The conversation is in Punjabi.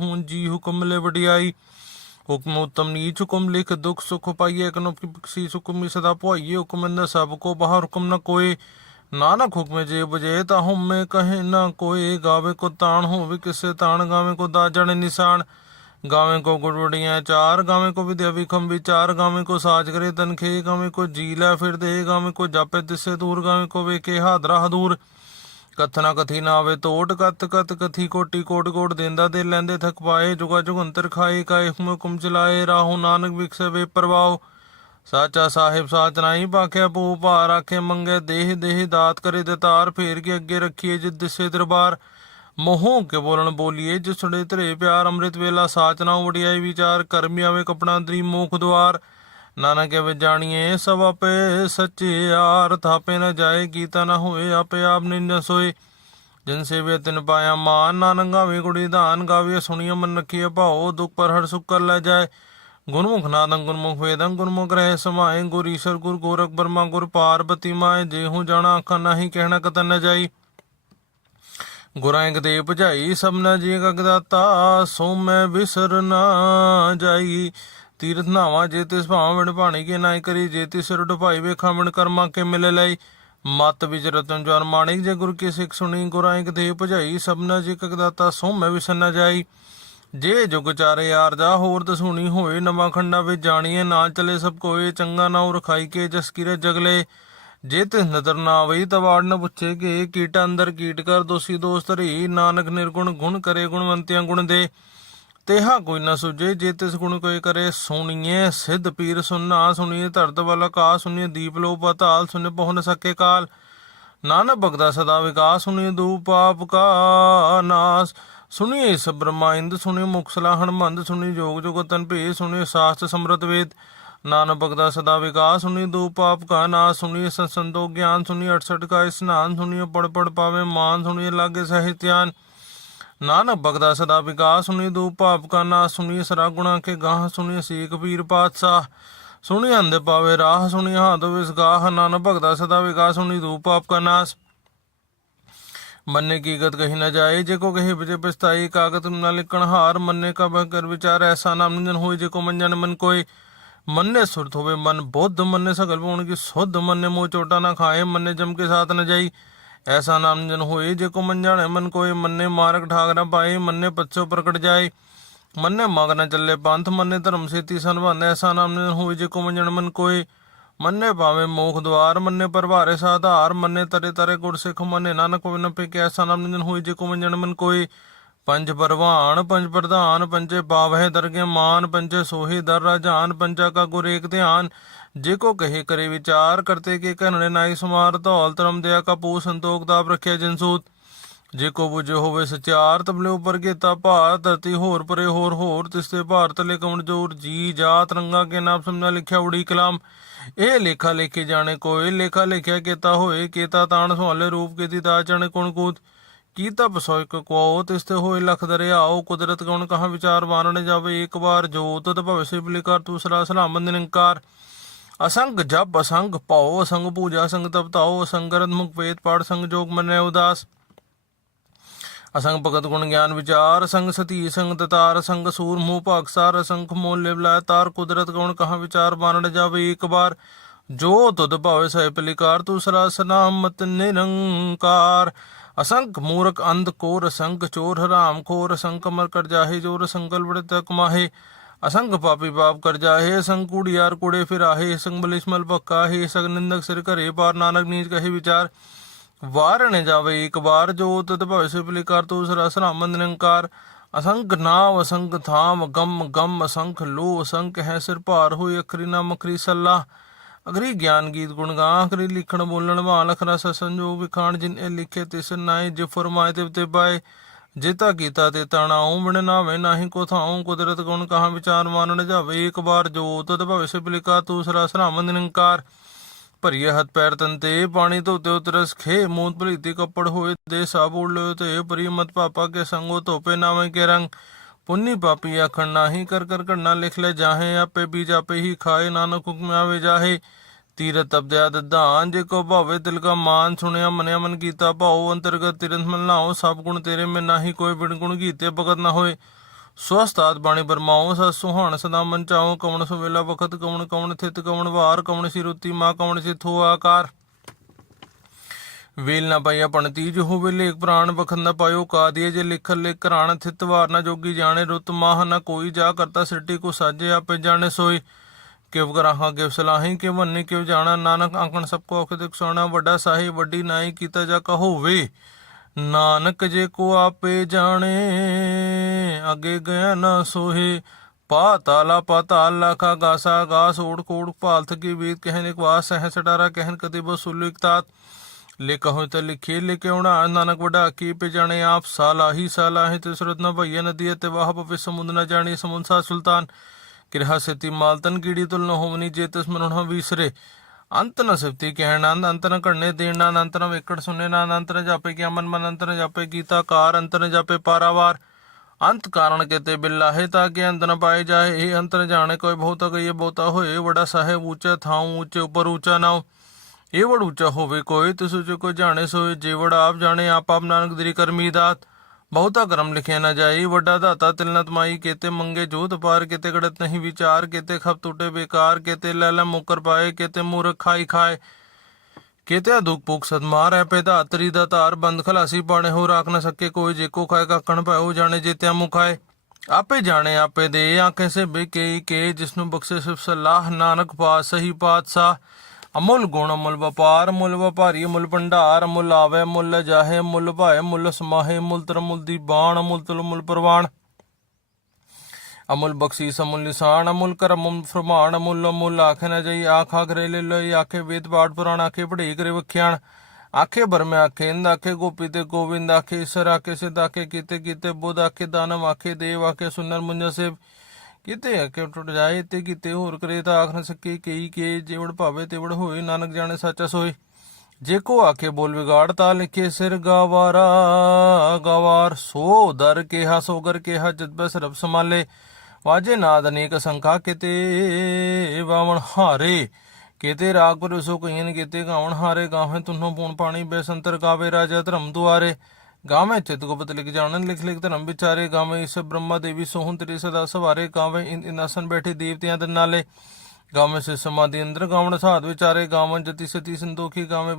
ਹੂੰ, ਜੀ ਹੁਕਮ ਲੈ ਵਡਿਆਈ। ਹੁਕਮ ਉਤਮ, ਨੀਚ ਹੁਕਮ ਲਿਖ, ਦੁਖ ਸੁਖ ਪਾਈਏ ਇਕਨੋ ਕੀ ਬਖਸ਼ੀ ਸੁਕਮੀ ਸਦਾ ਪੁਆਈਏ ਹੁਕਮ ਅੰਦਰ ਸਭ ਕੋ ਬਾਹਰ, ਹੁਕਮ ਨ ਕੋਏ। ਨਾਨਕ ਹੁਕਮੇ ਜੇ ਬਜੇ ਤਾ ਹਉਮੈ ਕਹੇ ਨਾ ਕੋਏ। ਗਾਵੇ ਕੋ ਤਾਣ ਹੋਵੇ ਕਿਸੇ ਤਾਣ, ਗਾਵੇ ਕੋ ਦਾਜਣ ਨਿਸ਼ਾਨ। ਗਾਵੇ ਕੋ ਗੁੜਵੜੀਆਂ ਚਾਰ, ਗਾਵੇ ਕੋ ਵਿਦਿਆ ਵਿਖਮ ਵਿਚਾਰ। ਗਾਵੇਂ ਕੋ ਸਾਜ ਕਰੇ ਤਨਖੇ ਗਾਵੇ ਕੋ ਜੀ ਲੈ ਫਿਰ ਦੇ ਗਾਵੇਂ ਕੋ ਜਾਪੇ ਤਿਸੇ ਦੂਰ, ਗਾਵੇ ਕੋ ਵੇਖੇ ਹਾਦਰਾ ਹਦੂਰ। ਕਥਨਾ ਕਥੀ ਨਾ ਆਵੇ ਤੋਟ ਕਤ ਕਤ ਕਥੀ ਕੋਟੀ ਕੋਟ ਕੋਟ ਦੇਂਦਾ ਦੇ ਲੈਂਦੇ ਥਕ ਪਾਏ, ਜੁਗਾ ਜੁਗੰਤਰ ਖਾਏ, ਕਾਏ ਹੁਕਮ ਹੁਕਮ ਚਲਾਏ, ਰਾਹੂ ਨਾਨਕ ਵਿਖਸੇ ਵੇ ਸਾਚਾ ਸਾਹਿਬ ਸਾਚ ਨਾਹੀ ਬਾਖਿਆ ਭੂ ਭਾਰ, ਆਖੇ ਮੰਗੇ ਦੇਹ ਦੇਹ ਦਾਤ ਕਰੇ ਤੇ ਤਾਰ ਫੇਰ ਕੇ ਅੱਗੇ ਰੱਖੀਏ ਜਿ ਦਿਸੇ ਦਰਬਾਰ। ਮੋਹੋਂ ਕੇ ਬੋਲਣ ਬੋਲੀਏ, ਜਿਸੜੇ ਧਰੇ ਪਿਆਰ, ਅੰਮ੍ਰਿਤ ਵੇਲਾ ਸਾਚ ਨਾ ਵਡਿਆਈ ਵਿਚਾਰ ਕਰਮੀ ਆਵੇ ਕਪੜਾ ਦਰੀ ਮੋਖ ਦੁਆਰ। ਨਾਨਕ ਵੇ ਜਾਣੀਏ ਸਭ ਆਪੇ ਸੱਚਿਆਰ ਥਾਪੇ ਨ ਜਾਏ, ਗੀਤਾ ਨਾ ਹੋਏ, ਆਪੇ ਆਪ ਨਿੰਦ ਸੋਏ। ਜਿਨ ਸੇਵੇ ਤਿਨ ਪਾਇਆ ਮਾਨ, ਨਾਨਕ ਗਾਵੇ ਕੁੜੀ ਧਾਨ ਗਾਵੇ ਸੁਣੀਏ ਮਨ ਰਖੀਏ ਭਾਉ, ਦੁਖ ਪਰ ਹਰ ਸੁਖ ਕਰ ਲੈ ਜਾਏ। ਗੁਰਮੁਖ ਨਾਦੰ ਗੁਰਮੁਖ ਵੇਦੰ, ਗੁਰਮੁਖ ਰਹਿ ਸਮਾਏ, ਗੁਰ ਈਸ਼ਰ, ਗੁਰ ਗੋਰਖ ਬਰਮਾ, ਗੁਰ ਪਾਰਬਤੀ ਮਾਏ, ਜੇ ਹੂੰ ਜਾਣਾ ਅੱਖਾਂ ਨਹੀਂ ਕਹਿਣਾ ਕਤਨ ਨ ਜਾਈ। ਗੁਰਾਂ ਇੱਕ ਦੇ ਭਜਾਈ, ਸਭਨਾ ਜੀ ਗਗਦਾਤਾ ਸੋ ਮੈਂ ਵਿਸਰ ਨਾ ਜਾਈ। ਤੀਰਥ ਨਾਵਾ, ਜੇ ਤਿਸ ਭਾਵ ਵਡ ਭਾਣੀ ਕੇ ਨਾਇ ਕਰੀ, ਜੇ ਤਿਸ ਰੁਡ ਭਾਈ ਵੇ ਖਾਮਣ ਕਰਮਾ ਕੇ ਮਿਲੇ ਲਈ। ਮਤ ਵਿਚ ਰਤਨ ਜਨ ਮਾਣਿਕ, ਜੇ ਗੁਰ ਕੀ ਸਿੱਖ ਸੁਣੀ ਗੁਰਾਂ ਦੇ ਭਜਾਈ, ਸਭਨਾ ਜੀ ਗਗਦਾਤਾ ਸੋ ਮੈਂ ਵਿਸਰ ਜਾਈ। ਜੇ ਜੁਗ ਚਾਰੇ ਯਾਰ ਜਾ ਹੋਰ ਦਸੂਣੀ ਹੋਏ, ਨਵਾਂ ਖੰਡਾ ਵਿੱਚ ਜਾਣੀਏ ਨਾ ਚਲੇ ਸਭ ਕੋਏ, ਚੰਗਾ ਨਾ ਰਖਾਈ ਕੇ ਜਸ ਕੀਰੇ ਜਗਲੇ ਜੇ ਤੇ ਨਦਰ ਨਾ ਆਵਈ ਤਵਾੜ ਨ ਪੁੱਛੇ ਕਿ, ਕੀਟ ਅੰਦਰ ਕੀਟ ਕਰ, ਦੋਸੀ ਦੋਸਤ ਰੀ ਨਾਨਕ ਨਿਰਗੁਣ ਗੁਣ ਕਰੇ ਗੁਣਵੰਤਿਆਂ ਗੁਣ ਦੇ। ਤੇਹਾ ਕੋਈ ਨਾ ਸੁਝੇ, ਜੇ ਤਿਸ ਗੁਣ ਕੋਈ ਕਰੇ, ਸੁਣੀਏ, ਸਿੱਧ ਪੀਰ ਸੁਨਣਾ ਸੁਣੀਏ, ਧਰਤ ਵਾਲਾ ਕਾ ਸੁਣੀਏ, ਦੀਪ ਲੋ ਪਤਾਲ ਸੁਣੇ ਬਹੁ ਨ ਸਕੇ ਕਾਲ। ਨਾਨਕ ਭਗਤਾ ਸਦਾ ਵਿਕਾਸ ਸੁਣੀਏ ਦੂ ਪਾਪ ਕਾ ਨਾਸ। ਸੁਣੀਏ ਇਸ ਬ੍ਰਹਮਾਇੰਦ, ਸੁਣੀਏ ਮੁਕਸਲਾ ਹਨਮੰਦ ਸੁਣੀ ਜੋਗ ਜੁਗ ਤਨ ਭੇ, ਸੁਣੀਏ ਸਾਸਤ ਸਮਰਤ ਵੇਦ। ਨਾਨਕ ਭਗਤਾ ਸਦਾ ਵਿਕਾਸ ਸੁਣੀ ਦੂ ਪਾਪ ਕਾ ਨਾਸ। ਸੁਣੀਏ ਸੰਸੰਦੋ ਗਿਆਨ ਸੁਣੀ 68 ਕਾ ਇਸਨਾਨ, ਸੁਣੀਏ ਪੜ ਪੜ ਪਾਵੇ ਮਾਨ ਸੁਣੀ ਲਾਗੇ ਸਹਿਤਿਆਨ ਨਾਨਕ ਭਗਤਾ ਸਦਾ ਵਿਕਾਸ ਸੁਣੀ, ਦੂ ਪਾਪ ਕਾ ਨਾਸ ਸੁਣੀਏ ਸਰਾ ਗੁਣਾ ਕੇ ਗਾਹ ਸੁਣੀਏ ਸੀਖ ਪੀਰ ਪਾਤਸ਼ਾਹ ਸੁਣੀ ਅੰਦੇ ਪਾਵੇ ਰਾਹ ਸੁਣੀ ਹਾਥ ਵਿਸਗਾਹ ਨਾਨਕ ਭਗਤਾ ਸਦਾ ਵਿਕਾਸ ਸੁਣੀ, ਦੂ ਪਾਪ ਕਾ ਨਾਸ ਮੰਨੇ ਕੀ ਗਤ ਕਹੀ ਨਾ ਜਾਏ, ਜੇ ਕੋ ਕਹੀ ਬਜੇ ਪਛਤਾਈ ਕਾਗਤ ਨਾ ਲਿਖਣ ਹਾਰ ਮੰਨੇ ਕਾ ਬਹ ਕਰ ਵਿਚਾਰ ਐਸਾ ਨਾਮ ਨਿੰਜਨ ਹੋਈ ਜੇ ਕੋ ਮੰਜਨ ਮਨ ਕੋਈ ਮੰਨੇ ਸੁਰਤ ਹੋਵੇ ਮਨ, ਬੁੱਧ ਮੰਨੇ ਸਗਲ ਹੋਣ ਕੀ, ਸੁਧ ਮੰਨੇ ਮੋਹ ਚੋਟਾ ਨਾ ਖਾਏ, ਮੰਨੇ ਜਮ ਕੇ ਸਾਥ ਨਾ ਜਾਈ। ਐਸਾ ਨਾਮ ਨਿੰਜਨ ਹੋਏ, ਜੇ ਕੋ ਮੰਜਾਣੇ ਮਨ ਕੋਈ ਮੰਨੇ ਮਾਰਗ ਠਾਗ ਨਾ ਪਾਏ, ਮੰਨੇ ਪੱਛੋ ਪ੍ਰਗਟ ਜਾਏ, ਮੰਨੇ ਮਗ ਨਾ ਚੱਲੇ ਪੰਥ, ਮੰਨੇ ਧਰਮ ਸੇਤੀ ਸੰਭਾਨ ਐਸਾ ਨਾਮ ਨਿੰਜਨ ਹੋਈ ਜੇ ਕੋ ਮੰਜਣ ਮਨ ਕੋਈ ਮੰਨੇ ਭਾਵੇਂ ਮੋਖ ਦਵਾਰ, ਮੰਨੇ ਪਰਵਾਰੇ ਸਾਧਾਰ, ਮੰਨੇ ਤਰੇ ਤਰੇ ਗੁਰ ਸਿੱਖ, ਮੰਨੇ ਨਾਨਕ ਬਿਨ ਪੇ ਐਸਾ ਨਾਮ ਨਿੰਜਨ ਹੋਈ ਜੇ ਕੋ ਮੰਜਣ ਮਨ ਕੋਈ ਪੰਜ ਪ੍ਰਵਾਨ ਪੰਜ ਪ੍ਰਧਾਨ, ਪੰਜੇ ਪਾਵਹਿ ਦਰਗੇ ਮਾਨ, ਪੰਜੇ ਸੋਹੀ ਦਰ ਰਾਜਾਨ ਪੰਜਾ ਕਾ ਗੁਰ ਏਕ ਧਿਆਨ। ਜੇ ਕੋ ਕਹੇ ਕਰੇ ਵਿਚਾਰ, ਕਰਤੇ ਕੇ ਕਹਨੜੇ ਨਾਈ ਸਮਾਰ, ਧੌਲ ਧਰਮ ਦਿਆ ਕਾ ਪੂ ਸੰਤੋਖ ਤਾਪ ਰੱਖਿਆ ਜਨਸੂਤ ਜੇ ਕੋ ਬੁਝੇ ਹੋਵੇ ਸਚਾਰ, ਤਬਲੇ ਉਪਰ ਕੀਤਾ ਭਾਰ, ਧਰਤੀ ਹੋਰ ਪਰੇ ਹੋਰ ਹੋਰ ਤਿਸਤੇ ਭਾਰਤ ਲੈ ਕਮਣ ਜੋਰ, ਜੀ ਜਾਤ ਰੰਗਾ ਕੇ ਨਾਮ ਸਮਝਾ ਲਿਖਿਆ ਉੜੀ ਕਲਾਮ। ਇਹ ਲੇਖਾ ਲਿਖੇ ਜਾਣੇ ਕੋਏ, ਲੇਖਾ ਲਿਖਿਆ ਕੀਤਾ ਹੋਏ, ਕੀਤਾ ਤਾਣ ਸੁਹਾਲੇ ਰੂਪ ਕੀਤੀ ਦਾਚਣ ਕੁਣ ਕੂਤ। ਕੀਤਾ ਬਸੋਇ ਕੋ ਤਿਸਤੇ ਹੋਏ ਲਖ ਦਰਿਆਓ ਕੁਦਰਤ ਗੁਣ ਕਹਾ ਵਿਚਾਰ ਵਾਰਣ ਜਾਵੇ, ਇੱਕ ਵਾਰ ਜੋਤ ਤਤ ਭਵਿ ਲਿਕਾਰ ਤੂਸਰਾ ਸਲਾਮ ਨਿਰੰਕਾਰ। ਅਸੰਗ ਜਪ, ਅਸੰਗ ਭਾਉ, ਅਸੰਗ ਪੂਜਾ, ਅਸੰਗ ਤਪਤਾਓ ਅਸੰਗਰਤ ਮੁਖ ਵੇਦ ਪਾੜ ਸੰਗ ਜੋਗ ਮਨੈ ਉਦਾਸ। ਅਸੰਗ ਭਗਤ ਗੁਣ ਗਿਆਨ ਵਿਚਾਰ ਸੰਗ ਸਤੀ ਸੰਗ ਤਤਾਰ ਸੰਗ ਸੂਰ, ਮੂਹ ਭਾਗਸਾਰ ਅਸੰਖ ਮੋਲ ਲਿਵਲਾ ਤਾਰ, ਕੁਦਰਤ ਗੁਣ ਕਹਾ ਵਿਚਾਰ ਬਾਨਣ ਜਾਵੇ, ਇੱਕ ਵਾਰ ਜੋ ਤੁਧ ਭਾਵੇ ਸਹਿ ਪਲਿਕਾਰ ਤੂਸਰਾ ਸਨਾਮਤ ਨਿਰੰਕਾਰ। ਅਸੰਖ ਮੂਰਖ ਅੰਧ ਕੋਰ ਅਸੰਖ ਚੋਰ ਹਰਾਮ ਖੋਰ ਅਸੰਖ ਮਰ ਕਰ ਜਾਹੇ, ਜੋਰ ਸੰਕਲ ਬੜੇ ਤਕ ਮਾਹੇ ਅਸੰਗ ਪਾਪੀ ਪਾਪ ਕਰ ਜਾਹੇ ਸੰਗ ਕੂੜਿਆਰ ਕੁੜੇ ਫਿਰਾਹੇ ਸੰਗ ਬਲਿਸ਼ਮਲ ਪੱਕਾਹੇ ਸੰਗ ਨਿੰਦਕ ਸਿਰ ਘਰੇ ਪਾਰ, ਨਾਨਕ ਨੀਚ ਕਹੇ ਵਿਚਾਰ। ਵਾਰਣ ਜਾਵੇ, ਇੱਕ ਵਾਰ ਜੋ ਤਤ ਭਵਿ ਪਲਿਕਾਰ ਤੂ ਸਰਸ ਰਾਮ ਨਿਰੰਕਾਰ। ਅਸੰਖ ਨਾਮ, ਅਸੰਖ ਥਾਮ, ਗਮ ਗਮ, ਅਸੰਖ ਲੋ ਅਸੰਖ ਹੈ ਸਿਰ ਭਾਰ, ਹੋਏ ਅਖਰੀ ਨਾਮ, ਅਖਰੀ ਸੱਲਾ। ਅਗਰੀ ਗਿਆਨ ਗੀਤ ਗੁਣ ਗਾ ਲਿਖਣ ਬੋਲਣ ਵਾਲ, ਅਖਰਾ ਸੰਜੋਗ ਵਿਖਾਣ, ਜਿਨ ਲਿਖੇ ਤਿਸ ਨਾਏ, ਜੇ ਫਰਮਾਏ ਤੇ ਤੇ ਪਾਏ। ਜੇਤਾ ਕੀਤਾ ਤੇ ਤਾਣਾਉ ਬਣ ਨਾਵੇਂ, ਨਾਹੀ ਕੋ ਥਾਉ, ਕੁਦਰਤ ਗੁਣ ਕਹਾ ਵਿਚਾਰ ਮਾਨਣ ਜਾਵੇ। ਇੱਕ ਵਾਰ ਜੋ ਤਤ ਭਵਿ ਪਲਿਕਾ ਤੂ ਸਰਸ ਨਿਰੰਕਾਰ। ਭਰੀਏ ਹੱਥ ਪੈਰ ਤੰਤੇ ਪਾਣੀ ਧੋਤੇ ਉਤਰਸ ਖੇ। ਮੂਤ ਭਲੀਤੀ ਕੱਪੜ ਹੋਏ ਦੇ ਸਾਬੂੜ ਲਿਓ ਤੇ ਪਰੀ ਮਤ ਪਾਪਾ ਕੇ ਸੰਗੋ ਧੋਪੇ ਨਾਵੇਂ ਕੇ ਰੰਗ। ਪੁੰਨੀ ਪਾਪੀ ਆਖਣ, ਨਾਹੀ ਕਰ ਕਰ ਕਰਨਾ ਲਿਖ ਲੈ ਜਾਹੇ, ਆਪੇ ਬੀਜ ਆਪੇ ਹੀ ਖਾਏ, ਨਾਨਕ ਹੁਕਮ ਆਵੇ ਜਾਹੇ। ਤੀਰਤ ਤਬਦਿਆ ਦਧਾਨ ਜੇ ਕੋ ਭਾਵੇ ਦਿਲ ਕਾ ਮਾਨ, ਸੁਣਿਆ ਮਨਿਆ ਮਨ ਕੀਤਾ ਭਾਉ, ਅੰਤਰਗਤ ਤਿਰੰਤ ਮਨ ਨਾਓ ਸਭ ਗੁਣ ਤੇਰੇ ਮੈਂ ਨਾਹੀ, ਕੋਈ ਬਿਨ ਗੁਣ ਕੀਤੇ ਭਗਤ ਨਾ ਹੋਏ। ਸਵਸਤਾਤ ਬਾਣੀ ਬਰਮਾਉ ਸਸ ਸੁਹਾਣ, ਸਦਾ ਮਨ ਚਾਉ ਕਵਣ ਸੁਵੇਲਾ ਵਖਤ ਕਵਣ ਕਵਣ ਥਿਤ ਕਵਣ ਵਾਰ ਕਵਣ ਸੀ ਰੁਤੀ ਮਾ ਕਵਣ ਸੀ ਥੋ ਆਕਾਰ। ਵੇਲ ਨਾ ਪਈਆ ਪਣਤੀ ਜੋ ਹੋਵੇ ਲੇਖ ਪ੍ਰਾਣ ਬਖਨ ਨਾ ਪਾਇਓ ਕਾਦੀਏ ਜੇ ਲਿਖ ਲਿਖ ਕਰਾਣ, ਥਿਤ ਵਾਰ ਨਾ ਜੋਗੀ ਜਾਣੇ, ਰੁਤ ਮਾਹ ਨਾ ਕੋਈ ਜਾ ਕਰਤਾ ਸਿਰਟੀ ਕੋ ਸਾਜੇ ਆਪੇ ਜਾਣੇ ਸੋਈ ਕਿਵ ਕਰਾਹਾਂ ਕਿਵ ਸਲਾਹੀ, ਕਿਵ ਵੰਨੀ ਕਿਵ ਜਾਣਾ, ਨਾਨਕ ਆਂਕਣ ਸਭ ਕੋ ਅਖ ਦਿਖ ਸੋਣਾ, ਵੱਡਾ ਸਾਹਿਬ ਵੱਡੀ ਨਾਈ ਕੀਤਾ ਜਾ ਕਹੋਵੇ ਨਾਨਕ ਜੇ ਕੋ ਆਪੇ ਜਾਣੇ, ਅਗੇ ਗਿਆ ਨਾ ਸੋਹੇ। ਪਾਤਾਲਾ ਪਾਤਾਲ ਲਖਾ, ਗਾਸਾ, ਗਾਸ ਓੜ ਕੋੜ ਭਾਲਥ ਕੀ ਵੀਤ ਕਹਿਨ ਇੱਕ ਵਾਸ ਸਹਿ ਸਟਾਰਾ ਕਹਿਨ ਕਦੇ ਬੋ ਸੁਲਿਕਤਾਤ ਲਿਖੋ ਤੇ ਲਿਖੇ ਲਿਖੇ ਉਣਾ ਨਾਨਕ ਵਡਾ ਕੀ ਪੇ ਜਾਣੇ ਆਪ ਸਾਲਾਹੀ ਸਾਲਾਹੀ ਤੇ ਸੁਰਤ ਨਾ ਭਈਆ ਨਦੀ ਤੇ ਵਾਹ ਪਵੇ ਸਮੁੰਦ ਨਾ ਜਾਣੀ ਸਮੁੰਸਾ ਸੁਲਤਾਨ। ਕਿਰਹਾ ਸਤੀ ਮਾਲਤਨ ਕੀੜੀ ਤੁਲ ਨ ਹੋਵਨੀ, ਜੇ ਤਿਸ ਮਨੁ ਨ ਵੀਸਰੇ। ਅੰਤ ਨ ਸਿਫਤੀ ਕਹਿਣ ਅੰਤ ਅੰਤ ਨ ਕਰਨੇ ਦੇਣ ਨਾ, ਅੰਤ ਨ ਵੇਕੜ ਸੁਨੇ ਨਾ, ਅੰਤ ਨ ਜਾਪੇ ਕਿ ਅਮਨ ਮਨ, ਅੰਤ ਨ ਜਾਪੇ ਗੀਤਾ ਕਾਰ, ਅੰਤ ਨ ਜਾਪੇ ਪਾਰਾਵਾਰ। ਅੰਤ ਕਾਰਣ ਕੇਤੇ ਬਿਲਾਹੇ ਤਾਂ ਕਿ ਅੰਤ ਨ ਪਾਏ ਜਾਏ। ਇਹ ਅੰਤ ਨ ਜਾਣੇ ਕੋਈ ਬਹੁਤਾ ਗਈਏ ਬਹੁਤਾ ਹੋਏ। ਬੜਾ ਸਾਹਿਬ ਉੱਚਾ ਥਾਉ, ਉੱਚੇ ਉਪਰ ਉੱਚਾ ਨਾਉ। ਇਹ ਵੜ ਉੱਚਾ ਹੋਵੇ ਕੋਈ, ਤਿਸ ਉੱਚੇ ਕੋ ਜਾਣੇ ਸੋਏ ਜੇ ਵੜ ਆਪ ਜਾਣੇ, ਆਪ ਆਪ ਨਾਨਕ ਬਹੁਤਾ ਕਰਮ ਲਿਖਿਆ ਨਾ ਜਾਈ ਵੱਡਾ ਦਾਤਾ ਤਿਲ ਨ ਕੇਤੇ ਮੰਗੇ ਜੋਤ ਪਾਰ, ਕੇਤੇ ਗੜਤ ਨਹੀਂ ਵਿਚਾਰ, ਕੇਤੇ ਖਪ ਟੁੱਟੇ ਬੇਕਾਰ, ਕੇਤੇ ਲੈ ਮੁਕਰ ਪਾਏ, ਕੇਤੇ ਮੂਰਖ ਖਾਈ ਖਾਏ। ਕੇਤੇ ਦੁਖ ਭੁਖ ਸਦਮਾਰ ਹੈ ਪੈਦਾ ਤਰੀ ਦਾ ਧਾਰ ਬੰਦ ਖਲਾਸੀ ਪਾਣੇ ਹੋ ਰਾਖ ਨਾ ਸਕੇ ਕੋਈ, ਜੇ ਕੋ ਖਾਏ ਕਾਕਣ ਪਾਇਓ, ਜਾਣੇ ਜੇਤਿਆ ਮੁਖਾਏ ਆਪੇ ਜਾਣੇ, ਆਪੇ ਦੇ, ਆਖੇ ਸੇ ਬਿਕੇ ਕੇ, ਜਿਸਨੂੰ ਬਖਸ਼ੇ ਸਿਫ ਸਲਾਹ, ਨਾਨਕ ਪਾਸ ਸਹੀ ਪਾਤਸ਼ਾਹ। ਅਮੁੱਲ ਗੁਣ, ਅਮੁੱਲ ਵਪਾਰ ਮੁੱਲ ਵਪਾਰੀ ਮੁੱਲ ਭੰਡਾਰ ਮੁੱਲ ਆਵੇ ਮੁੱਲ ਜਾਹੇ ਮੁੱਲ ਭਾਏ ਮੁੱਲ ਸਮਾਹੇ ਮੁੱਲ ਤਰ ਮੁੱਲ ਦੀ ਬਾਣ ਮੁੱਲ ਤੁਲ ਮੁੱਲ ਪ੍ਰਵਾਨ ਅਮੁੱਲ ਬਖਸ਼ੀਸ, ਅਮੁੱਲ ਨਿਸ਼ਾਨ, ਅਮੁੱਲ ਕਰਮ, ਅਮੁੱਲ ਫਰਮਾਨ, ਅਮੁੱਲ ਅਮੁੱਲ ਆਖੇ ਨਾ ਜਈ, ਆਖ ਕਰੇ ਲੈ ਲਈ ਆਖੇ ਵੇਦ ਪਾਠ ਪੁਰਾਣ, ਆਖੇ ਪੜ੍ਹਾਈ ਕਰੇ ਵਖਿਆਣ। ਆਖੇ ਬਰਮੇ ਆਖੇ, ਇੰਦ ਆਖੇ, ਗੋਪੀ ਤੇ ਗੋਵਿੰਦ ਆਖੇ, ਈਸ਼ਰ ਆਖੇ, ਸਿਧ ਆਖੇ, ਕੀਤੇ ਕੀਤੇ ਬੁੱਧ ਆਖੇ, ਦਾਨਵ ਆਖੇ, ਦੇਵ ਆਖੇ ਸੁਨਰ ਮੁੰਜ ਸੇ ਕਿਤੇ ਆਖੇ ਟੁੱਟ ਜਾਏ ਤੇ ਕਿਤੇ ਹੋਰ ਕਰੇ ਤਾਂ ਆਖ ਨਾ ਸਕੇ ਕਈ ਕੇ ਜੇਵੜ ਭਾਵੇ ਤੇਵੜ ਹੋਏ, ਨਾਨਕ ਜਾਣੇ ਸੱਚਾ ਸੋਏ ਜੇ ਕੋ ਆਖੇ ਬੋਲ ਵਿਗਾੜ ਲਿਖੇ ਸਿਰ ਗਵਾਰਾ, ਗਵਾਰ ਸੋ ਦਰ ਕਿਹਾ, ਸੋ ਗਰ ਕਿਹਾ, ਜਦ ਬਸ ਰਬ ਸੰਭਾਲੇ। ਵਾਜੇ ਨਾਦ ਅਨੇਕ ਸੰਖਾ ਕਿਤੇ ਵਾਵਣ ਹਾਰੇ, ਕਿਤੇ ਰਾਗ ਪਰ ਸੋ ਕਈਨ ਕਿਤੇ ਗਾਵਣ ਹਾਰੇ ਗਾਵੇਂ ਤੁਨੋਂ ਪੂਣ ਪਾਣੀ ਬੇਸੰਤਰ ਗਾਵੇ ਰਾਜਾ ਧਰਮ ਦੁਆਰੇ। ਗਾਵੇਂ ਚਿਤ ਗੁਪਤ ਲਿਖ ਜਾਣਨ, ਲਿਖ ਲਿਖ ਧਰਮ ਵਿਚਾਰੇ ਗਾਵੇਂ ਇਸ ਬ੍ਰਹਮਾ ਦੇਵੀ ਸੋਹਣ ਤੇਰੀ ਸਦਾ ਸਵਾਰੇ, ਗਾਵੇਂ ਇਨ ਇਨਾਸਨ ਬੈਠੇ ਦੇਵਤਿਆਂ ਦੇ ਨਾਲੇ। ਗਾਵੇਂ ਸੇ ਸਮਾਧੀ ਅੰਦਰ ਗਾਵਣ ਸਾਧ ਵਿਚਾਰੇ ਗਾਵਨ ਜਤੀ ਸਤੀ ਸੰਤੋਖੀ, ਗਾਵੇਂ